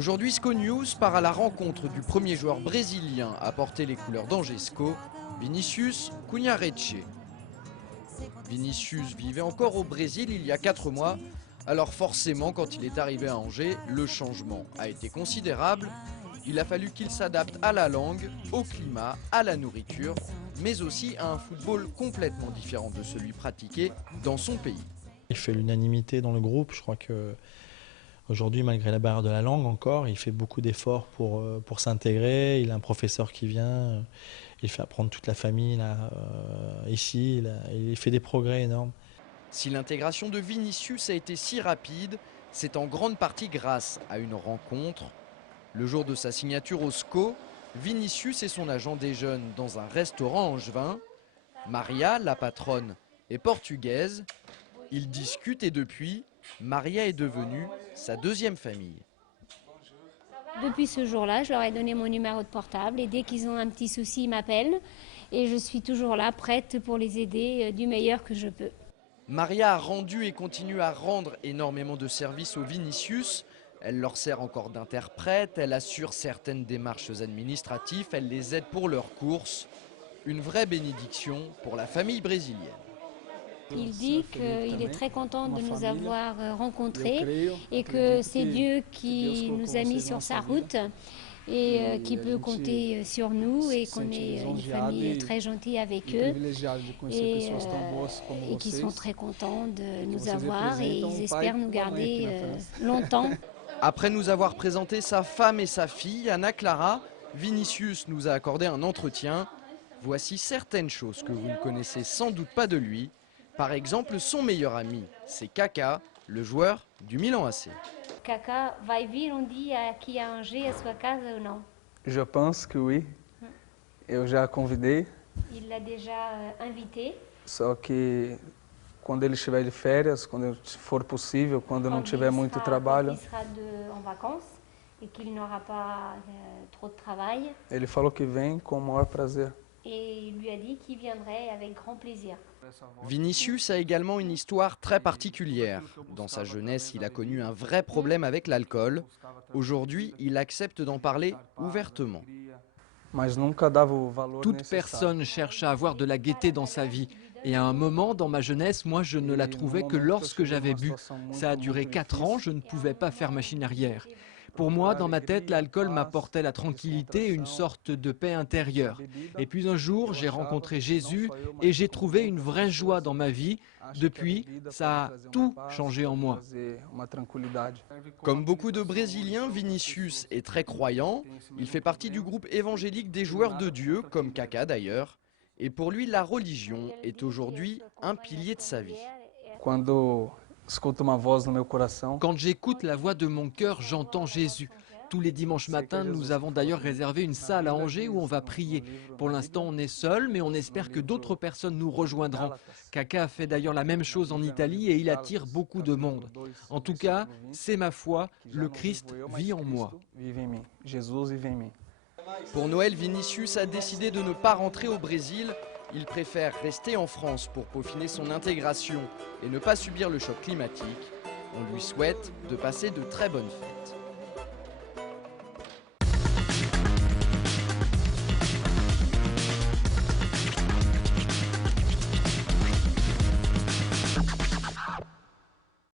Aujourd'hui, SCO News part à la rencontre du premier joueur brésilien à porter les couleurs d'Angesco, Vinícius Cunhareche. Vinícius vivait encore au Brésil il y a 4 mois, alors forcément quand il est arrivé à Angers, le changement a été considérable. Il a fallu qu'il s'adapte à la langue, au climat, à la nourriture, mais aussi à un football complètement différent de celui pratiqué dans son pays. Il fait l'unanimité dans le groupe, je crois que aujourd'hui, malgré la barrière de la langue encore, il fait beaucoup d'efforts pour s'intégrer. Il a un professeur qui vient, il fait apprendre toute la famille là, ici, il fait des progrès énormes. Si l'intégration de Vinícius a été si rapide, c'est en grande partie grâce à une rencontre. Le jour de sa signature au SCO, Vinícius et son agent déjeunent dans un restaurant angevin. Maria, la patronne, est portugaise. Ils discutent et depuis, Maria est devenue sa deuxième famille. Depuis ce jour-là, je leur ai donné mon numéro de portable et dès qu'ils ont un petit souci, ils m'appellent. Et je suis toujours là, prête pour les aider du meilleur que je peux. Maria a rendu et continue à rendre énormément de services aux Vinícius. Elle leur sert encore d'interprète, elle assure certaines démarches administratives, elle les aide pour leurs courses. Une vraie bénédiction pour la famille brésilienne. Il dit qu'il est très content de nous avoir rencontrés et que c'est Dieu qui nous a mis sur sa route et qui peut compter sur nous et qu'on est une famille très gentille avec eux et qui sont très contents de nous avoir et ils espèrent nous garder longtemps. Après nous avoir présenté sa femme et sa fille, Anna Clara, Vinícius nous a accordé un entretien. Voici certaines choses que vous ne connaissez sans doute pas de lui. Par exemple, son meilleur ami, c'est Kaká, le joueur du Milan AC. Kaká vai vir dia aqui a Angers à sua casa ou non? Je pense que oui. Eu já convidei. Il l'a déjà invité. Só que quando ele estiver de férias, quando for possível, quando não tiver muito trabalho. Il sera en vacances et qu'il n'aura pas trop de travail. Ele falou que vem com o maior prazer. Et il lui a dit qu'il viendrait avec grand plaisir. Vinícius a également une histoire très particulière. Dans sa jeunesse, il a connu un vrai problème avec l'alcool. Aujourd'hui, il accepte d'en parler ouvertement. Toute personne cherche à avoir de la gaieté dans sa vie. Et à un moment, dans ma jeunesse, moi, je ne la trouvais que lorsque j'avais bu. Ça a duré 4 ans, je ne pouvais pas faire machine arrière. Pour moi, dans ma tête, l'alcool m'apportait la tranquillité et une sorte de paix intérieure. Et puis un jour, j'ai rencontré Jésus et j'ai trouvé une vraie joie dans ma vie. Depuis, ça a tout changé en moi. Comme beaucoup de Brésiliens, Vinícius est très croyant. Il fait partie du groupe évangélique des joueurs de Dieu, comme Kaká d'ailleurs. Et pour lui, la religion est aujourd'hui un pilier de sa vie. Quand j'écoute la voix de mon cœur, j'entends Jésus. Tous les dimanches matins, nous avons d'ailleurs réservé une salle à Angers où on va prier. Pour l'instant, on est seul, mais on espère que d'autres personnes nous rejoindront. Kaká a fait d'ailleurs la même chose en Italie et il attire beaucoup de monde. En tout cas, c'est ma foi, le Christ vit en moi. Pour Noël, Vinícius a décidé de ne pas rentrer au Brésil. Il préfère rester en France pour peaufiner son intégration et ne pas subir le choc climatique. On lui souhaite de passer de très bonnes fêtes.